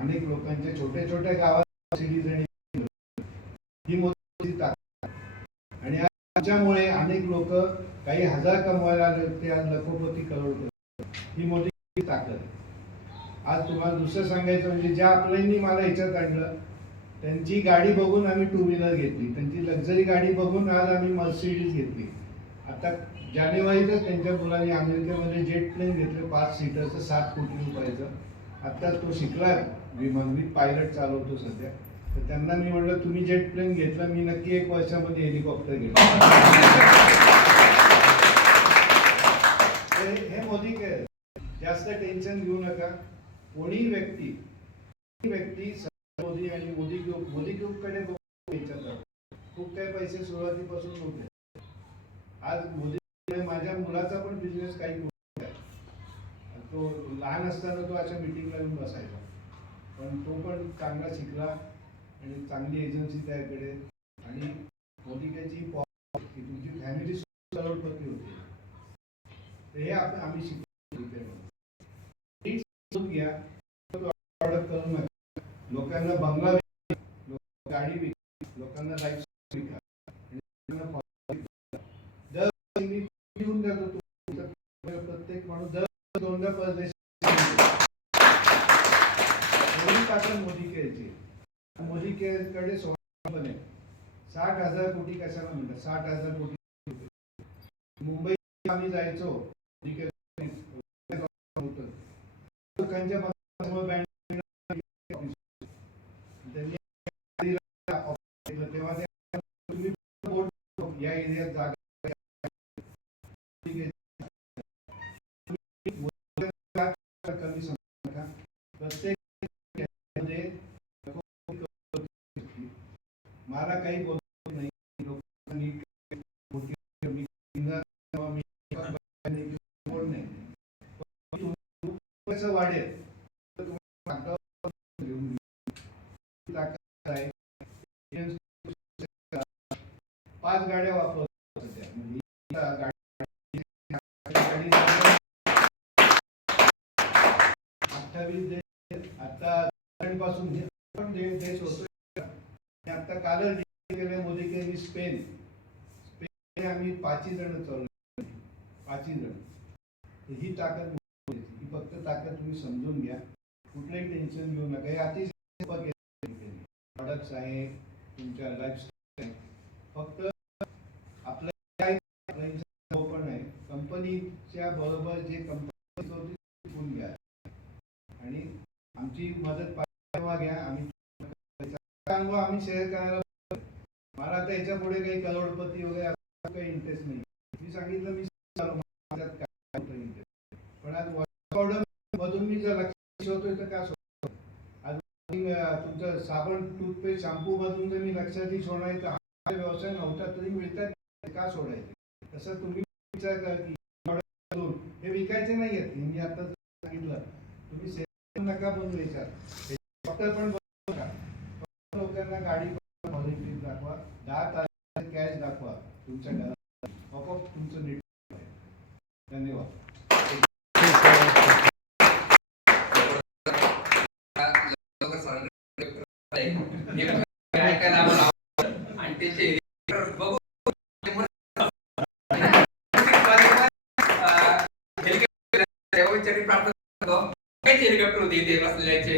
अनेक लोकांच्या छोट्या छोट्या गावात ही मोठी ताकद आणि त्याच्यामुळे अनेक लोक काही हजार कमवायला आले ते आज लखोपती करोडपती, ही मोठी ताकद आहे. आज तुम्हाला दुसरं सांगायचं म्हणजे ज्या आपल्यांनी मला ह्याच्यात आणलं त्यांची गाडी बघून आम्ही टू व्हीलर घेतली, त्यांची लक्झरी गाडी बघून आज आम्ही मर्सिडीज घेतली. आता जानेवारीतच त्यांच्या मुलांनी अमेरिकेमध्ये जेट प्लेन घेतलं 5 सीटरचं 7 कोटी रुपयाचं. आता तो शिकला विमान, मी पायलट चालवतो सध्या. तर त्यांना मी म्हटलं तुम्ही जेट प्लेन घेतलं, मी नक्की 1 वर्षामध्ये हेलिकॉप्टर घेतलं. हे मोदी काय जास्त टेन्शन घेऊ नका. कोणी व्यक्ती मोदी आणि मोदी ग्रुपकडे खूप काही पैसे सुरुवातीपासून नव्हते. आज मोदी माझ्या मुलाचा पण बिझनेस काही तो लहान असताना तो अशा मीटिंगला येऊन बसायचा, पण तो पण चांगला शिकला आणि चांगली एजन्सी त्याकडे. आणि मोदीची की तुमची फॅमिली करोडपती होती, तर हे आम्ही शिकलो. घ्या ऑर्डर करू नका. लोकांना बंगला गाडी विका, लोकांना लाईफ विका, देऊन जातो. प्रत्येक माणूस दर 2दा परदेश मोदी केअरची. मोदी केअरकडे सोळा 60,000 कोटी कशाला म्हणतात, 60,000 कोटी. मुंबईत आम्ही जायचो लोकांच्या तेव्हा या एरियात जागा कमी समजा. प्रत्येक मला काही बोलत नाही. कसं वाढेल ताकद 5 गाड्या वापरतो. आता पासून देश होतोय. आता कालच गेले मोदी केली स्पेन आम्ही 5 जण चाललो. 5 जण. ही ताकद, ही फक्त ताकद तुम्ही समजून घ्या. कुठलंही टेन्शन घेऊ नका. हे अतिशय प्रोडक्ट्स आहे तुमच्या लाईफस्टाईल. फक्त आपलं काय पण आहे कंपनीच्या बरोबर जे कंपनी शिकून घ्या आणि आमची मदत घ्या. अनुभव आम्ही शेअर करायला. मला आता याच्या पुढे काही करोडपती वगैरे काही इंटरेस्ट नाही. मी सांगितलं मी पण आज पावडर मधून मी जर लक्ष होतोय तर का आज तुमचं साबण टूथपेस्ट शॅम्पू मधून जर मी लक्षात सोडाय तर हा व्यवसाय नव्हता तरी मिळतात का सोडायचे. तसं तुम्ही विचार करा की हे विकायचे नाही आहेत. मी आता सांगितलं तुम्ही सेल नका बनवू याच्यात. डॉक्टर पण बनवू नका. लोकांना गाडी दाखवा, 10 तारखेला कॅश दाखवा तुमच्या घरात, आपोआप तुमचं नीट. धन्यवाद. हेलिकॉप्टर होती ते बसल्याचे